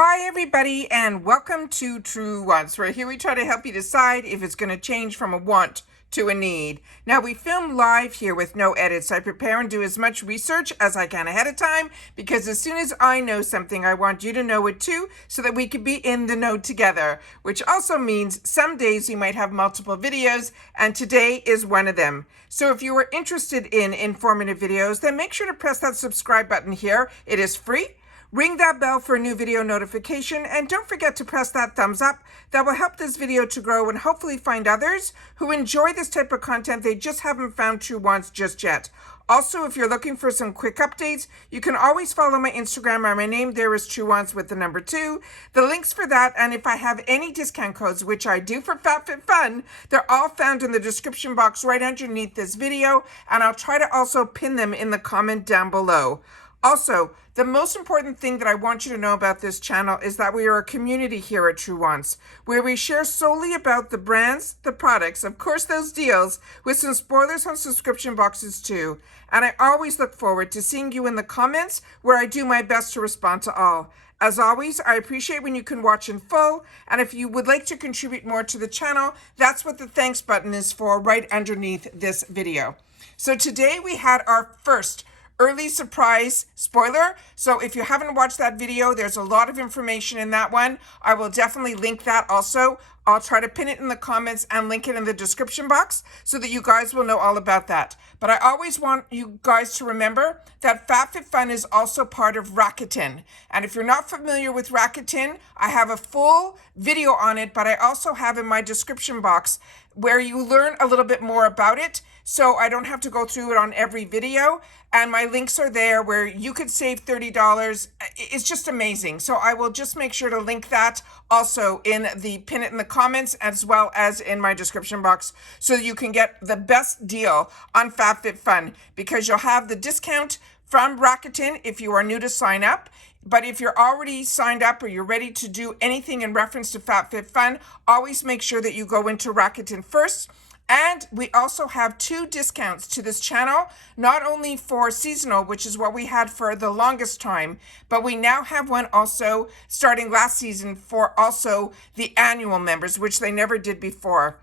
Hi everybody and welcome to Truewants, where here we try to help you decide if it's going to change from a want to a need. Now we film live here with no edits. I prepare and do as much research as I can ahead of time because as soon as I know something, I want you to know it too so that we can be in the know together, which also means some days we might have multiple videos and today is one of them. So if you are interested in informative videos, then make sure to press that subscribe button here. It is free. Ring that bell for a new video notification and don't forget to press that thumbs up. That will help this video to grow and hopefully find others who enjoy this type of content. They just haven't found Truewants just yet. Also, if you're looking for some quick updates, you can always follow my Instagram. My name there is Truewants with the number 2. The links for that, and if I have any discount codes, which I do for FabFitFun, they're all found in the description box right underneath this video, and I'll try to also pin them in the comment down below. Also, the most important thing that I want you to know about this channel is that we are a community here at Truewants, where we share solely about the brands, the products, of course those deals, with some spoilers on subscription boxes too. And I always look forward to seeing you in the comments where I do my best to respond to all. As always, I appreciate when you can watch in full, and if you would like to contribute more to the channel, that's what the thanks button is for right underneath this video. So today we had our first early surprise spoiler. So if you haven't watched that video, there's a lot of information in that one. I will definitely link that also. I'll try to pin it in the comments and link it in the description box so that you guys will know all about that. But I always want you guys to remember that FabFitFun is also part of Rakuten. And if you're not familiar with Rakuten, I have a full video on it, but I also have in my description box where you learn a little bit more about it. So I don't have to go through it on every video. And my links are there where you could save $30. It's just amazing. So I will just make sure to link that also in the pin it in the comments as well as in my description box so you can get the best deal on FabFitFun because you'll have the discount from Rakuten if you are new to sign up. But if you're already signed up or you're ready to do anything in reference to FabFitFun, always make sure that you go into Rakuten first. And we also have 2 discounts to this channel, not only for seasonal, which is what we had for the longest time, but we now have one also starting last season for also the annual members, which they never did before.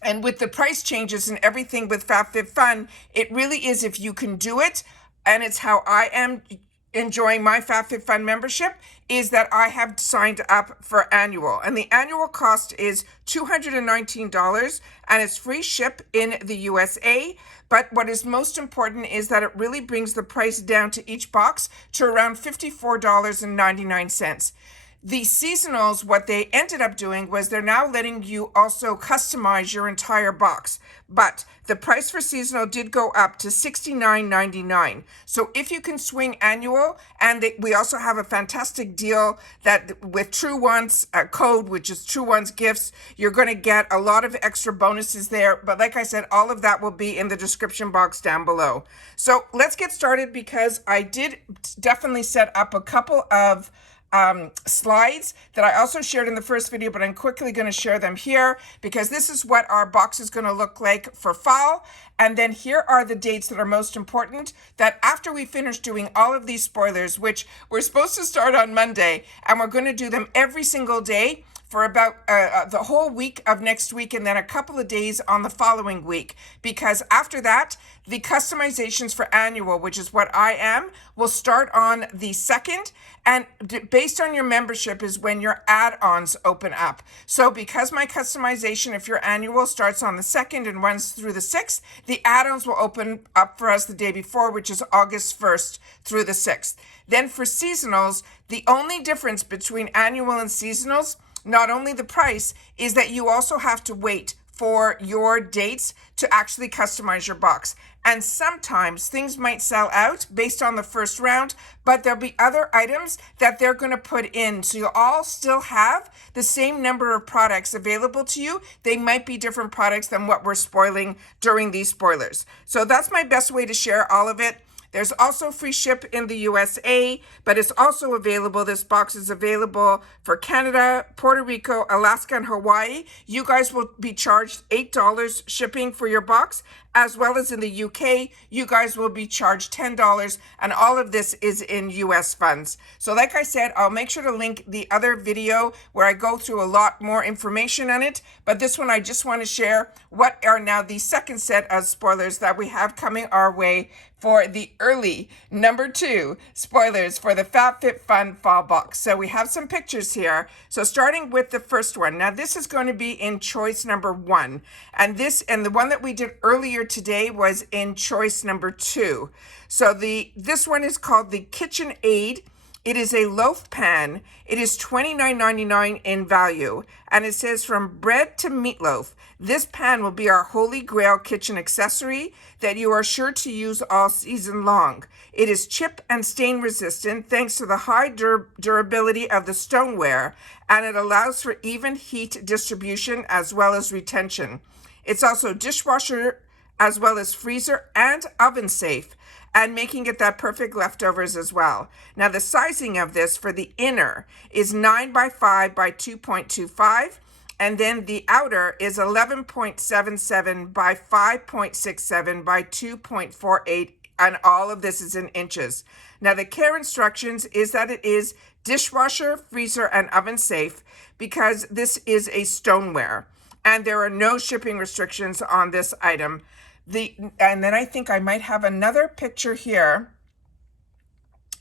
And with the price changes and everything with FabFitFun, it really is if you can do it, and it's how I am enjoying my FabFitFun membership, is that I have signed up for annual. And the annual cost is $219 and it's free ship in the USA. But what is most important is that it really brings the price down to each box to around $54.99. The seasonals, what they ended up doing was they're now letting you also customize your entire box. But the price for seasonal did go up to $69.99. So if you can swing annual, and we also have a fantastic deal that with Truewants code, which is Truewants gifts, you're going to get a lot of extra bonuses there. But like I said, all of that will be in the description box down below. So let's get started because I did definitely set up a couple of slides that I also shared in the first video, but I'm quickly going to share them here because this is what our box is going to look like for fall. And then here are the dates that are most important, that after we finish doing all of these spoilers, which we're supposed to start on Monday, and we're going to do them every single day for about the whole week of next week and then a couple of days on the following week. Because after that, the customizations for annual, which is what I am, will start on the 2nd. And based on your membership is when your add-ons open up. So because my customization, if your annual starts on the 2nd and runs through the 6th, the add-ons will open up for us the day before, which is August 1st through the 6th. Then for seasonals, the only difference between annual and seasonals, not only the price, is that you also have to wait for your dates to actually customize your box. And sometimes things might sell out based on the first round, but there'll be other items that they're going to put in. So you'll all still have the same number of products available to you. They might be different products than what we're spoiling during these spoilers. So that's my best way to share all of it. There's also free ship in the USA, but it's also available. This box is available for Canada, Puerto Rico, Alaska, and Hawaii. You guys will be charged $8 shipping for your box. as well as in the UK, you guys will be charged $10, and all of this is in US funds. So like I said, I'll make sure to link the other video where I go through a lot more information on it, but this one I just want to share what are now the second set of spoilers that we have coming our way for the early number 2 spoilers for the FabFitFun fall box. So we have some pictures here. So starting with the first one. Now this is going to be in choice number 1. And the one that we did earlier today was in choice number 2. So this one is called the KitchenAid. It is a loaf pan. It is $29.99 in value. And it says, from bread to meatloaf, this pan will be our holy grail kitchen accessory that you are sure to use all season long. It is chip and stain resistant thanks to the high durability of the stoneware, and it allows for even heat distribution as well as retention. It's also dishwasher as well as freezer and oven safe, and making it that perfect leftovers as well. Now the sizing of this for the inner is 9 by 5 by 2.25, and then the outer is 11.77 by 5.67 by 2.48, and all of this is in inches. Now the care instructions is that it is dishwasher, freezer, and oven safe because this is a stoneware, and there are no shipping restrictions on this item. And then I think I might have another picture here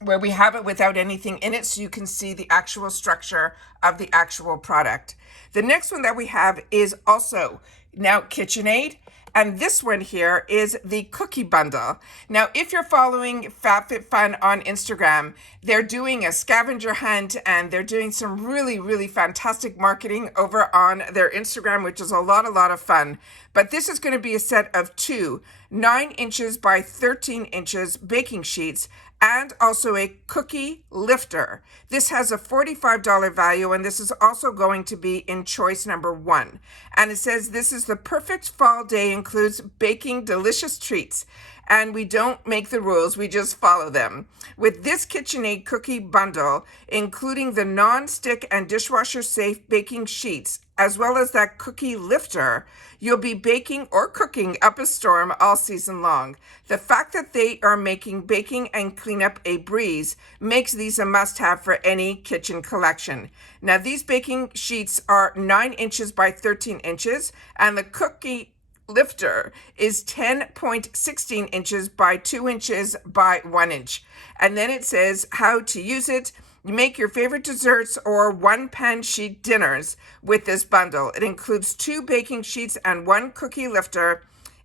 where we have it without anything in it, so you can see the actual structure of the actual product. The next one that we have is also now KitchenAid, and this one here is the cookie bundle. Now, if you're following FabFitFun on Instagram, they're doing a scavenger hunt, and they're doing some really, really fantastic marketing over on their Instagram, which is a lot of fun. But this is going to be a set of 2 9 inches by 13 inches baking sheets, and also a cookie lifter. This has a $45 value, and this is also going to be in choice number 1. And it says this is the perfect fall day, includes baking delicious treats. And we don't make the rules, we just follow them. With this KitchenAid cookie bundle, including the non-stick and dishwasher safe baking sheets, as well as that cookie lifter, you'll be baking or cooking up a storm all season long. The fact that they are making baking and cleanup a breeze makes these a must-have for any kitchen collection. Now these baking sheets are 9 inches by 13 inches, and the cookie lifter is 10.16 inches by 2 inches by 1 inch. And then it says how to use it. You make your favorite desserts or one-pan sheet dinners with this bundle. It includes 2 baking sheets and 1 cookie lifter.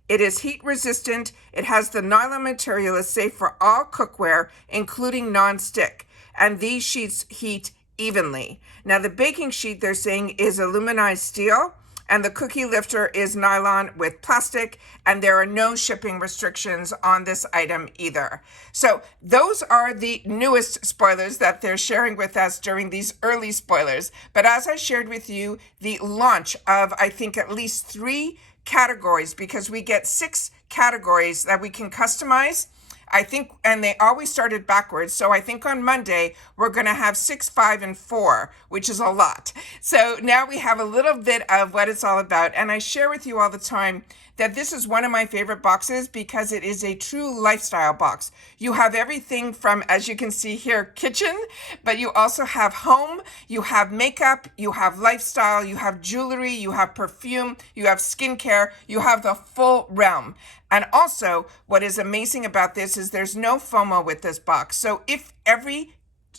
It is heat resistant. It has the nylon material, is safe for all cookware, including non-stick. And these sheets heat evenly. Now the baking sheet, they're saying, is aluminized steel, and the cookie lifter is nylon with plastic, and there are no shipping restrictions on this item either. So those are the newest spoilers that they're sharing with us during these early spoilers. But as I shared with you, the launch of, I think, at least 3 categories, because we get 6 categories that we can customize, I think, and they always started backwards. So I think on Monday, we're going to have 6, 5, and 4, which is a lot. So now we have a little bit of what it's all about. And I share with you all the time that this is one of my favorite boxes because it is a true lifestyle box. You have everything from, as you can see here, kitchen, but you also have home, you have makeup, you have lifestyle, you have jewelry, you have perfume, you have skincare, you have the full realm. And also, what is amazing about this is there's no FOMO with this box. So if every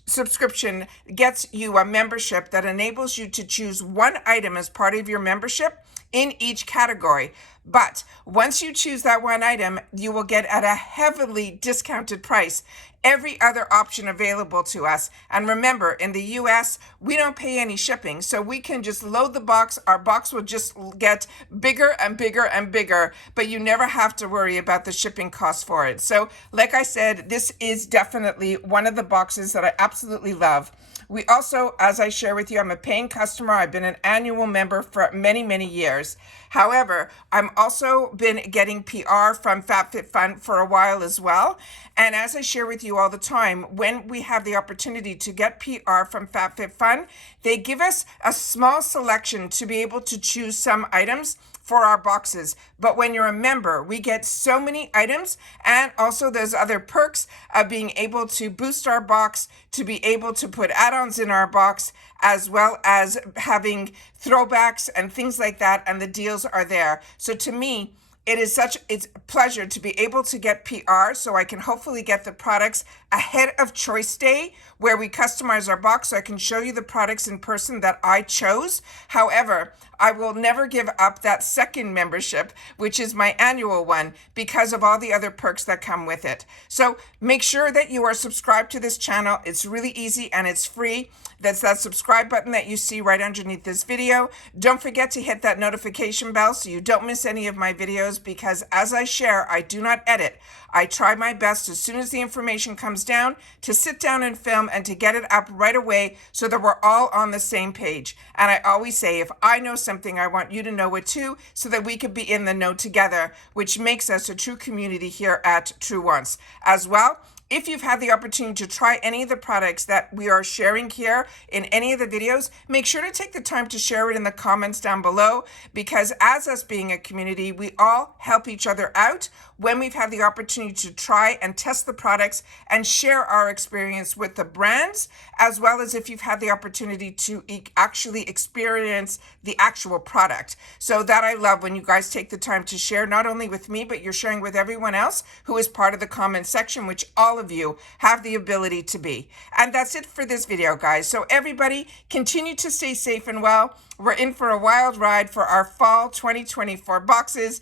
subscription gets you a membership that enables you to choose one item as part of your membership in each category. But once you choose that one item, you will get at a heavily discounted price every other option available to us. And remember, in the US, we don't pay any shipping, so we can just load the box. Our box will just get bigger and bigger and bigger, but you never have to worry about the shipping costs for it. So like I said, this is definitely one of the boxes that I absolutely love. We also, as I share with you, I'm a paying customer. I've been an annual member for many, many years. However, I'm also been getting PR from FabFitFun for a while as well. And as I share with you you all the time, when we have the opportunity to get PR from FabFitFun, they give us a small selection to be able to choose some items for our boxes. But when you're a member, we get so many items, and also there's other perks of being able to boost our box, to be able to put add-ons in our box, as well as having throwbacks and things like that, and the deals are there. So to me, it's a pleasure to be able to get PR so I can hopefully get the products ahead of Choice Day, where we customize our box so I can show you the products in person that I chose. However, I will never give up that second membership, which is my annual one, because of all the other perks that come with it. So make sure that you are subscribed to this channel. It's really easy and it's free. That's that subscribe button that you see right underneath this video. Don't forget to hit that notification bell so you don't miss any of my videos, because as I share, I do not edit. I try my best as soon as the information comes down to sit down and film and to get it up right away so that we're all on the same page. And I always say, if I know something, I want you to know it too, so that we could be in the know together, which makes us a true community here at Truewants. As well, if you've had the opportunity to try any of the products that we are sharing here in any of the videos, make sure to take the time to share it in the comments down below, because as us being a community, we all help each other out when we've had the opportunity to try and test the products and share our experience with the brands, as well as if you've had the opportunity to actually experience the actual product. So that I love when you guys take the time to share, not only with me, but you're sharing with everyone else who is part of the comment section, which all of you have the ability to be. And that's it for this video, guys. So everybody, continue to stay safe and well. We're in for a wild ride for our fall 2024 boxes.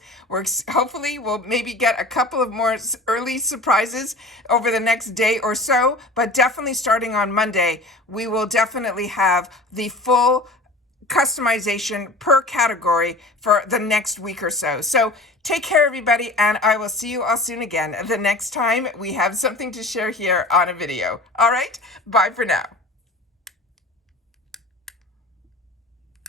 Hopefully we'll maybe get a couple of more early surprises over the next day or so, but definitely starting on Monday, we will definitely have the full customization per category for the next week or so. So take care, everybody, and I will see you all soon again the next time we have something to share here on a video. All right, bye for now.